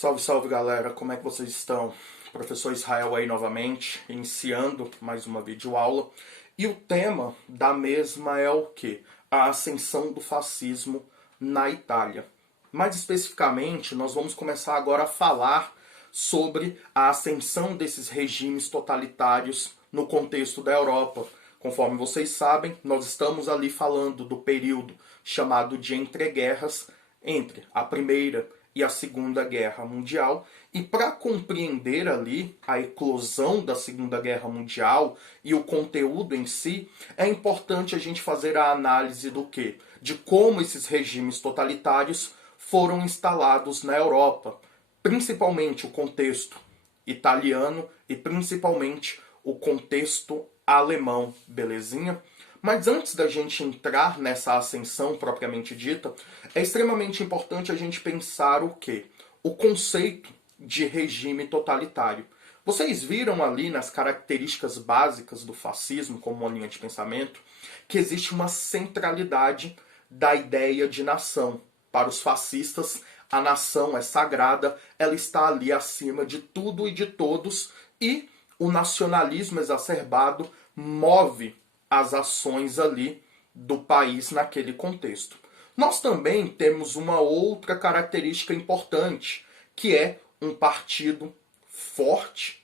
Salve, salve galera, como é que vocês estão? Professor Israel aí novamente, iniciando mais uma videoaula. E o tema da mesma é o quê? A ascensão do fascismo na Itália. Mais especificamente, nós vamos começar agora a falar sobre a ascensão desses regimes totalitários no contexto da Europa. Conforme vocês sabem, nós estamos ali falando do período chamado de entreguerras, entre a Primeira e a Segunda Guerra Mundial, e para compreender ali a eclosão da Segunda Guerra Mundial e o conteúdo em si, é importante a gente fazer a análise do quê? De como esses regimes totalitários foram instalados na Europa, principalmente o contexto italiano e principalmente o contexto alemão, belezinha? Mas antes da gente entrar nessa ascensão propriamente dita, é extremamente importante a gente pensar o quê? O conceito de regime totalitário. Vocês viram ali nas características básicas do fascismo, como uma linha de pensamento, que existe uma centralidade da ideia de nação. Para os fascistas, a nação é sagrada, ela está ali acima de tudo e de todos, e o nacionalismo exacerbado move as ações ali do país naquele contexto. Nós também temos uma outra característica importante, que é um partido forte,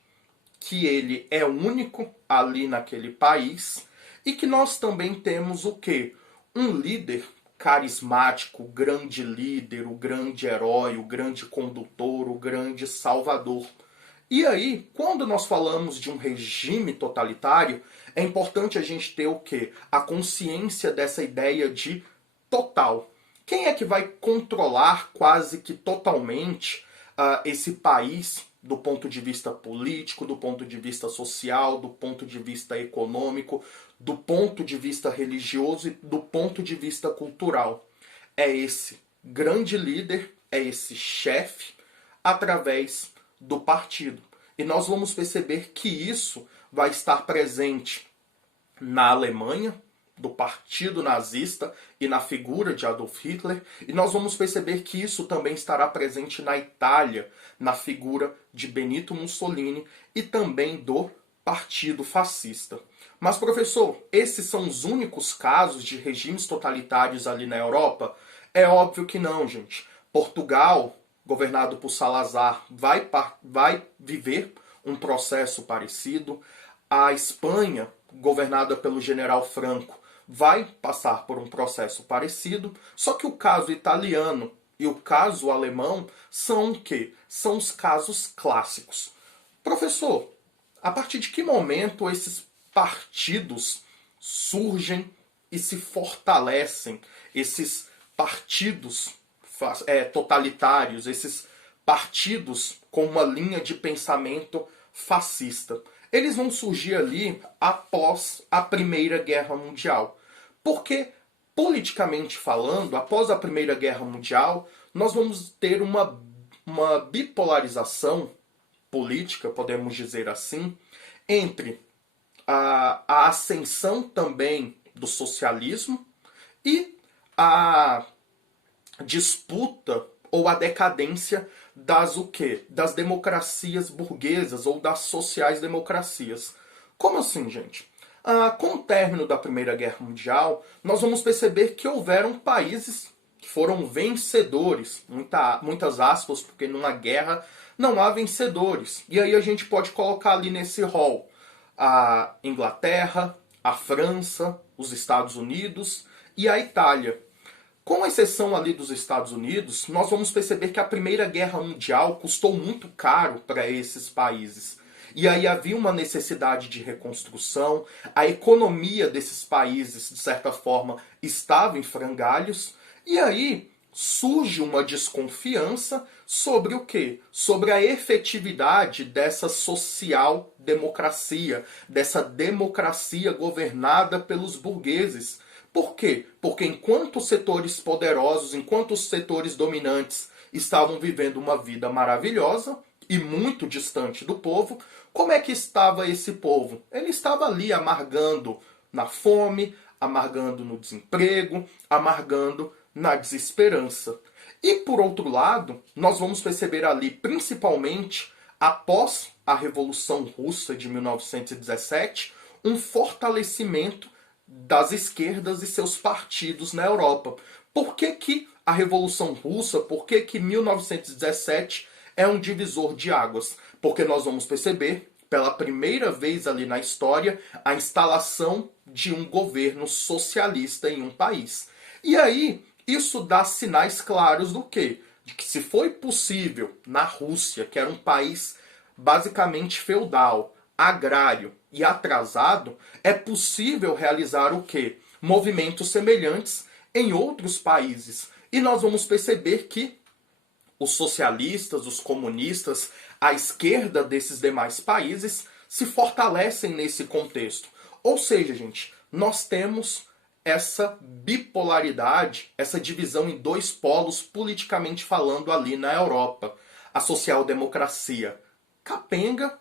que ele é único ali naquele país, e que nós também temos o quê? Um líder carismático, o grande líder, o grande herói, o grande condutor, o grande salvador. E aí, quando nós falamos de um regime totalitário, é importante a gente ter o quê? A consciência dessa ideia de total. Quem é que vai controlar quase que totalmente esse país do ponto de vista político, do ponto de vista social, do ponto de vista econômico, do ponto de vista religioso e do ponto de vista cultural? É esse grande líder, é esse chefe, através do partido. E nós vamos perceber que isso vai estar presente na Alemanha, do partido nazista e na figura de Adolf Hitler, e nós vamos perceber que isso também estará presente na Itália, na figura de Benito Mussolini e também do partido fascista. Mas, professor, esses são os únicos casos de regimes totalitários ali na Europa? É óbvio que não, gente. Portugal, governado por Salazar, vai viver um processo parecido. A Espanha, governada pelo general Franco, vai passar por um processo parecido. Só que o caso italiano e o caso alemão são o quê? São os casos clássicos. Professor, a partir de que momento esses partidos surgem e se fortalecem? Esses partidos totalitários, esses partidos com uma linha de pensamento fascista. Eles vão surgir ali após a Primeira Guerra Mundial. Porque, politicamente falando, após a Primeira Guerra Mundial, nós vamos ter uma bipolarização política, podemos dizer assim, entre a ascensão também do socialismo e a disputa ou a decadência das o quê? Das democracias burguesas ou das sociais-democracias. Como assim, gente? Com o término da Primeira Guerra Mundial, nós vamos perceber que houveram países que foram vencedores, muitas aspas, porque numa guerra não há vencedores. E aí a gente pode colocar ali nesse rol a Inglaterra, a França, os Estados Unidos e a Itália. Com exceção ali dos Estados Unidos, nós vamos perceber que a Primeira Guerra Mundial custou muito caro para esses países. E aí havia uma necessidade de reconstrução, a economia desses países, de certa forma, estava em frangalhos, e aí surge uma desconfiança sobre o quê? Sobre a efetividade dessa social-democracia, dessa democracia governada pelos burgueses. Por quê? Porque enquanto os setores poderosos, enquanto os setores dominantes estavam vivendo uma vida maravilhosa e muito distante do povo, como é que estava esse povo? Ele estava ali amargando na fome, amargando no desemprego, amargando na desesperança. E por outro lado, nós vamos perceber ali, principalmente após a Revolução Russa de 1917, um fortalecimento das esquerdas e seus partidos na Europa. Por que que a Revolução Russa, por que que 1917 é um divisor de águas? Porque nós vamos perceber, pela primeira vez ali na história, a instalação de um governo socialista em um país. E aí, isso dá sinais claros do quê? De que se foi possível na Rússia, que era um país basicamente feudal, agrário e atrasado, é possível realizar o quê? Movimentos semelhantes em outros países. E nós vamos perceber que os socialistas, os comunistas, a esquerda desses demais países se fortalecem nesse contexto. Ou seja, gente, nós temos essa bipolaridade, essa divisão em dois polos politicamente falando ali na Europa. A social-democracia capenga,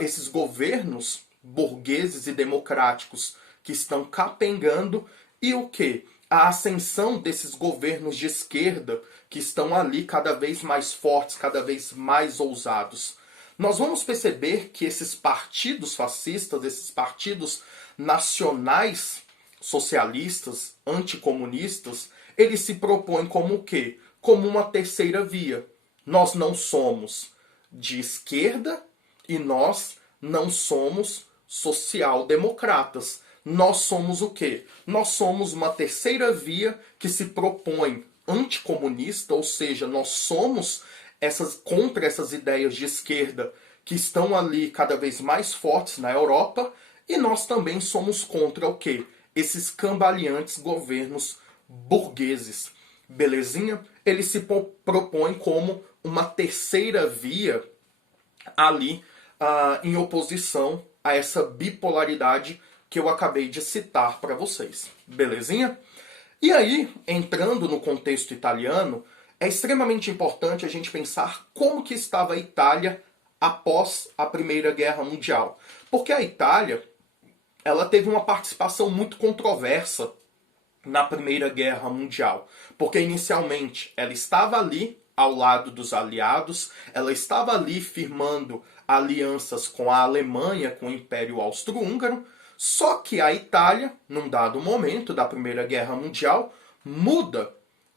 esses governos burgueses e democráticos que estão capengando, e o quê? A ascensão desses governos de esquerda que estão ali cada vez mais fortes, cada vez mais ousados. Nós vamos perceber que esses partidos fascistas, esses partidos nacionais socialistas, anticomunistas, eles se propõem como o quê? Como uma terceira via. Nós não somos de esquerda e nós não somos social-democratas. Nós somos o quê? Nós somos uma terceira via que se propõe anticomunista, ou seja, nós somos contra essas ideias de esquerda que estão ali cada vez mais fortes na Europa, e nós também somos contra o quê? Esses cambaleantes governos burgueses. Belezinha? Ele se propõe como uma terceira via ali em oposição a essa bipolaridade que eu acabei de citar para vocês. Belezinha? E aí, entrando no contexto italiano, é extremamente importante a gente pensar como que estava a Itália após a Primeira Guerra Mundial. Porque a Itália, ela teve uma participação muito controversa na Primeira Guerra Mundial. Porque inicialmente ela estava ali ao lado dos aliados, ela estava ali firmando alianças com a Alemanha, com o Império Austro-Húngaro, só que a Itália, num dado momento da Primeira Guerra Mundial, muda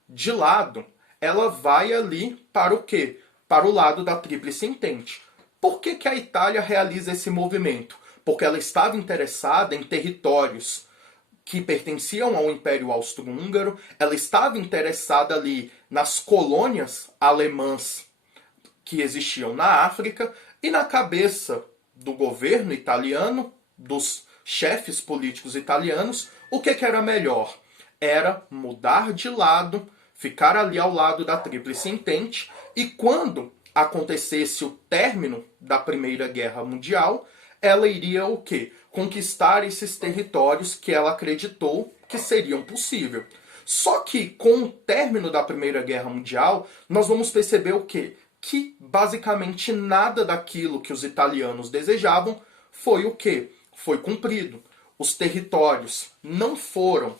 de lado. Ela vai ali para o quê? Para o lado da Tríplice Entente. Por que que a Itália realiza esse movimento? Porque ela estava interessada em territórios que pertenciam ao Império Austro-Húngaro, ela estava interessada ali nas colônias alemãs que existiam na África, e na cabeça do governo italiano, dos chefes políticos italianos, o que era melhor? Era mudar de lado, ficar ali ao lado da Tríplice Entente, e quando acontecesse o término da Primeira Guerra Mundial, ela iria o quê? Conquistar esses territórios que ela acreditou que seriam possível. Só que com o término da Primeira Guerra Mundial, nós vamos perceber o quê? Que basicamente nada daquilo que os italianos desejavam foi o quê? Foi cumprido. Os territórios não foram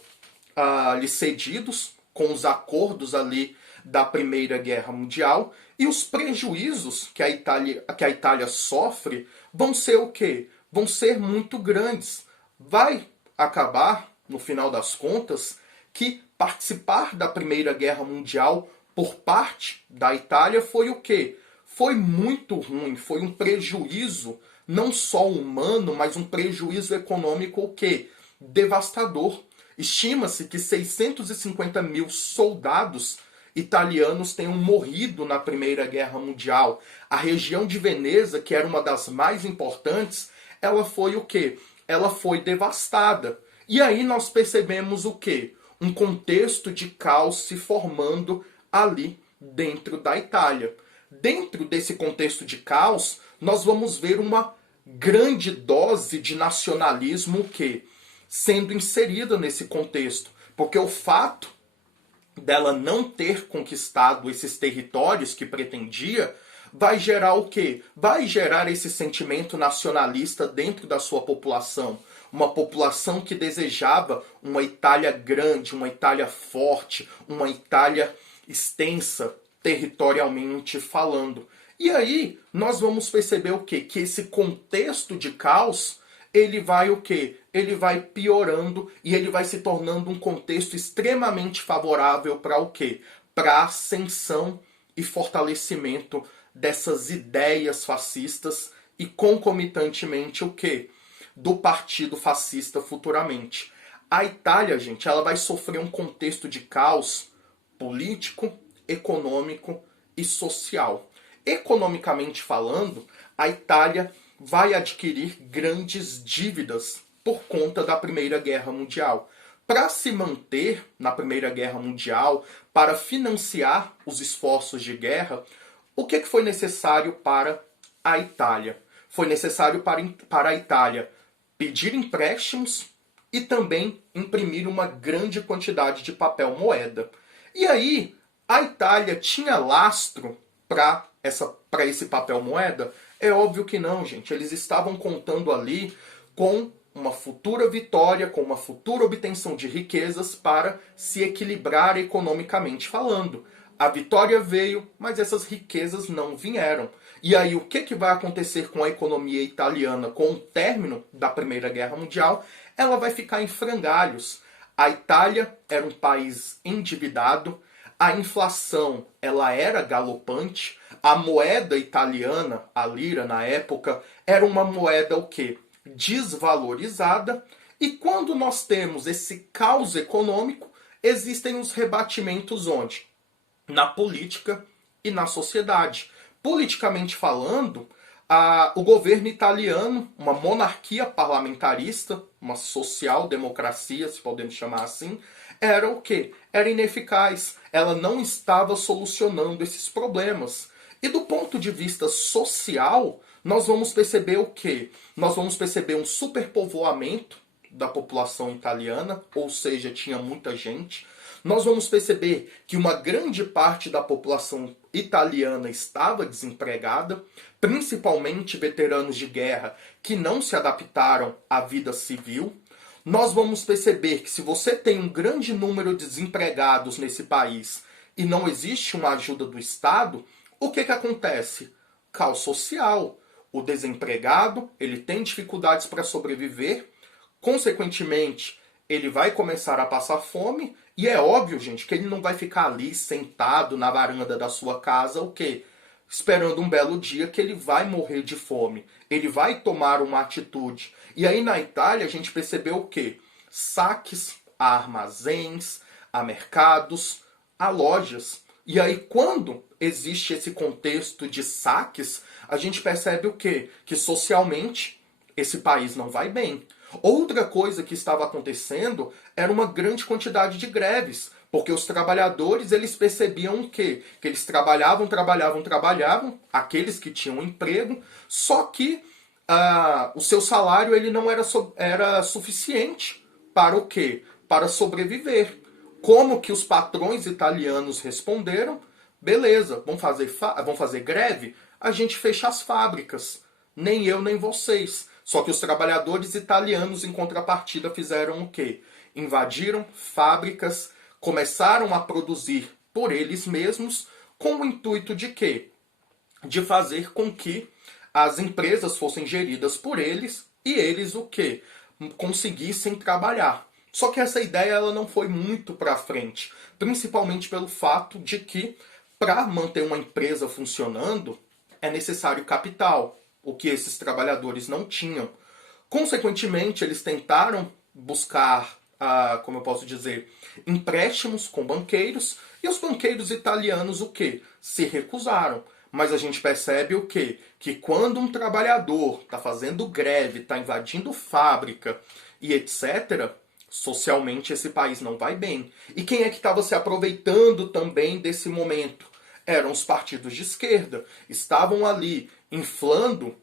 lhes cedidos com os acordos ali da Primeira Guerra Mundial, e os prejuízos que a Itália sofre vão ser o quê? Vão ser muito grandes. Vai acabar, no final das contas, que participar da Primeira Guerra Mundial por parte da Itália foi o quê? Foi muito ruim, foi um prejuízo não só humano, mas um prejuízo econômico o quê? Devastador. Estima-se que 650 mil soldados italianos tenham morrido na Primeira Guerra Mundial. A região de Veneza, que era uma das mais importantes, ela foi o quê? Ela foi devastada. E aí nós percebemos o quê? Um contexto de caos se formando ali dentro da Itália. Dentro desse contexto de caos, nós vamos ver uma grande dose de nacionalismo que sendo inserida nesse contexto, porque o fato dela não ter conquistado esses territórios que pretendia vai gerar o quê? Vai gerar esse sentimento nacionalista dentro da sua população. Uma população que desejava uma Itália grande, uma Itália forte, uma Itália extensa territorialmente falando. E aí nós vamos perceber o quê? Que esse contexto de caos, ele vai o quê? Ele vai piorando e ele vai se tornando um contexto extremamente favorável para o quê? Para a ascensão e fortalecimento dessas ideias fascistas e concomitantemente o quê? Do partido fascista futuramente. A Itália, gente, ela vai sofrer um contexto de caos político, econômico e social. Economicamente falando, a Itália vai adquirir grandes dívidas por conta da Primeira Guerra Mundial. Para se manter na Primeira Guerra Mundial, para financiar os esforços de guerra, o que foi necessário para a Itália? Foi necessário para a Itália pedir empréstimos e também imprimir uma grande quantidade de papel moeda. E aí, a Itália tinha lastro para esse papel moeda? É óbvio que não, gente. Eles estavam contando ali com uma futura vitória, com uma futura obtenção de riquezas para se equilibrar economicamente falando. A vitória veio, mas essas riquezas não vieram. E aí o que vai acontecer com a economia italiana com o término da Primeira Guerra Mundial? Ela vai ficar em frangalhos. A Itália era um país endividado, a inflação ela era galopante, a moeda italiana, a lira na época, era uma moeda o quê? Desvalorizada, e quando nós temos esse caos econômico, existem os rebatimentos onde? Na política e na sociedade. Politicamente falando, o governo italiano, uma monarquia parlamentarista, uma social-democracia, se podemos chamar assim, era o quê? Era ineficaz. Ela não estava solucionando esses problemas. E do ponto de vista social, nós vamos perceber o quê? Nós vamos perceber um superpovoamento da população italiana, ou seja, tinha muita gente. Nós vamos perceber que uma grande parte da população italiana estava desempregada, principalmente veteranos de guerra que não se adaptaram à vida civil. Nós vamos perceber que se você tem um grande número de desempregados nesse país e não existe uma ajuda do Estado, o que acontece? Caos social. O desempregado, ele tem dificuldades para sobreviver, consequentemente, ele vai começar a passar fome, e é óbvio, gente, que ele não vai ficar ali sentado na varanda da sua casa, o quê? Esperando um belo dia que ele vai morrer de fome. Ele vai tomar uma atitude. E aí na Itália a gente percebeu o quê? Saques a armazéns, a mercados, a lojas. E aí quando existe esse contexto de saques, a gente percebe o quê? Que socialmente esse país não vai bem. Outra coisa que estava acontecendo era uma grande quantidade de greves, porque os trabalhadores eles percebiam o quê? Que eles trabalhavam, aqueles que tinham emprego, só que o seu salário ele não era suficiente para o quê? Para sobreviver. Como que os patrões italianos responderam? Beleza, vão fazer greve? A gente fecha as fábricas. Nem eu, nem vocês. Só que os trabalhadores italianos, em contrapartida, fizeram o quê? Invadiram fábricas, começaram a produzir por eles mesmos, com o intuito de quê? De fazer com que as empresas fossem geridas por eles e eles o quê? Conseguissem trabalhar. Só que essa ideia ela não foi muito para frente, principalmente pelo fato de que para manter uma empresa funcionando é necessário capital, o que esses trabalhadores não tinham. Consequentemente, eles tentaram buscar, como eu posso dizer, empréstimos com banqueiros, e os banqueiros italianos o quê? Se recusaram. Mas a gente percebe o quê? Que quando um trabalhador está fazendo greve, está invadindo fábrica e etc., socialmente esse país não vai bem. E quem é que estava se aproveitando também desse momento? Eram os partidos de esquerda. Estavam ali inflando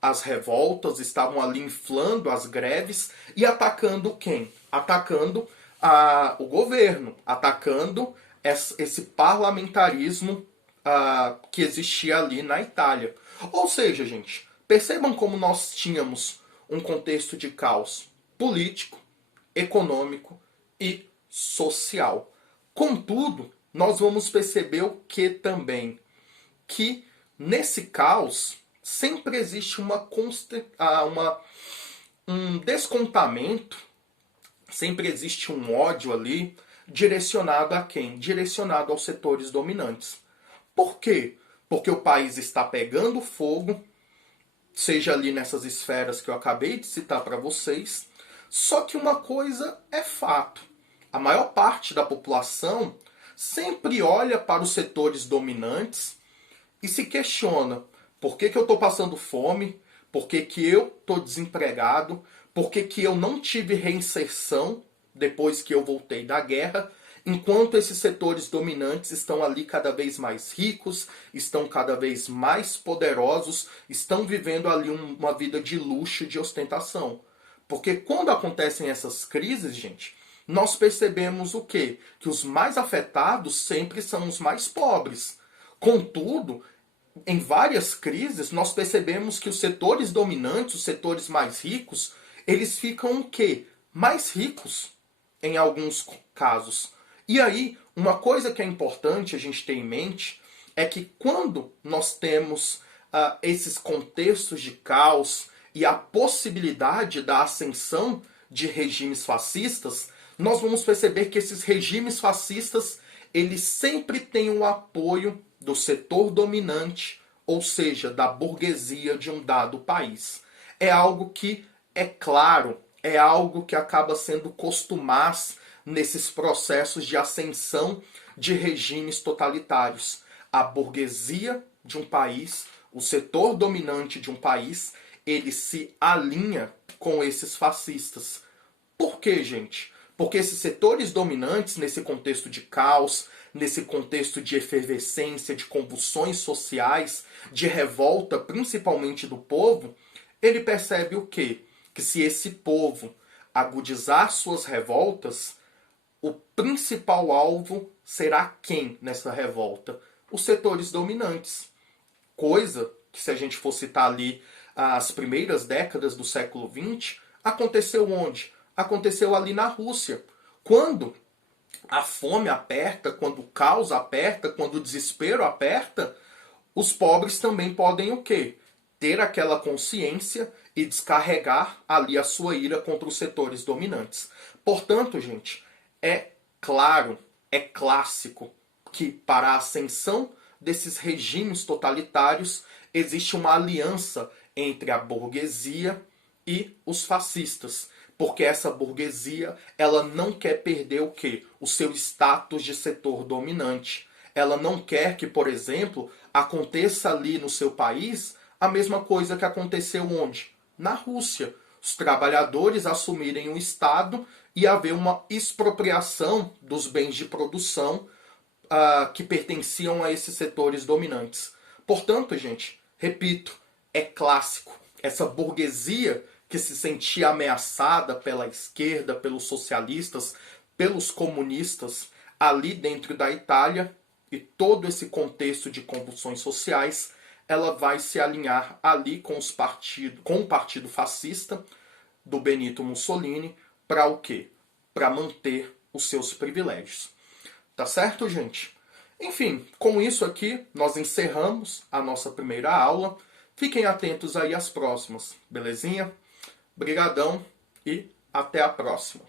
as revoltas, estavam ali inflando as greves e atacando quem? Atacando o governo, atacando esse parlamentarismo que existia ali na Itália. Ou seja, gente, percebam como nós tínhamos um contexto de caos político, econômico e social. Contudo, nós vamos perceber o que também? Que nesse caos sempre existe um descontamento, sempre existe um ódio ali, direcionado a quem? Direcionado aos setores dominantes. Por quê? Porque o país está pegando fogo, seja ali nessas esferas que eu acabei de citar para vocês, só que uma coisa é fato. A maior parte da população sempre olha para os setores dominantes e se questiona: por que eu estou passando fome? Por que eu estou desempregado? Por que eu não tive reinserção depois que eu voltei da guerra? Enquanto esses setores dominantes estão ali cada vez mais ricos, estão cada vez mais poderosos, estão vivendo ali uma vida de luxo, de ostentação. Porque quando acontecem essas crises, gente, nós percebemos o quê? Que os mais afetados sempre são os mais pobres. Contudo, em várias crises, nós percebemos que os setores dominantes, os setores mais ricos, eles ficam o quê? Mais ricos, em alguns casos. E aí, uma coisa que é importante a gente ter em mente é que quando nós temos esses contextos de caos e a possibilidade da ascensão de regimes fascistas, nós vamos perceber que esses regimes fascistas, eles sempre têm o apoio do setor dominante, ou seja, da burguesia de um dado país. É algo que é claro, é algo que acaba sendo costumaz nesses processos de ascensão de regimes totalitários. A burguesia de um país, o setor dominante de um país, ele se alinha com esses fascistas. Por quê, gente? Porque esses setores dominantes, nesse contexto de caos, nesse contexto de efervescência, de convulsões sociais, de revolta, principalmente do povo, ele percebe o quê? Que se esse povo agudizar suas revoltas, o principal alvo será quem nessa revolta? Os setores dominantes. Coisa que, se a gente for citar ali as primeiras décadas do século XX, aconteceu onde? Aconteceu ali na Rússia. Quando a fome aperta, quando o caos aperta, quando o desespero aperta, os pobres também podem o quê? Ter aquela consciência e descarregar ali a sua ira contra os setores dominantes. Portanto, gente, é claro, é clássico que para a ascensão desses regimes totalitários existe uma aliança entre a burguesia e os fascistas. Porque essa burguesia, ela não quer perder o quê? O seu status de setor dominante. Ela não quer que, por exemplo, aconteça ali no seu país a mesma coisa que aconteceu onde? Na Rússia. Os trabalhadores assumirem o Estado e haver uma expropriação dos bens de produção que pertenciam a esses setores dominantes. Portanto, gente, repito, é clássico. Essa burguesia que se sentia ameaçada pela esquerda, pelos socialistas, pelos comunistas, ali dentro da Itália, e todo esse contexto de convulsões sociais, ela vai se alinhar ali com o partido fascista do Benito Mussolini, para o quê? Para manter os seus privilégios. Tá certo, gente? Enfim, com isso aqui, nós encerramos a nossa primeira aula. Fiquem atentos aí às próximas, belezinha? Brigadão e até a próxima.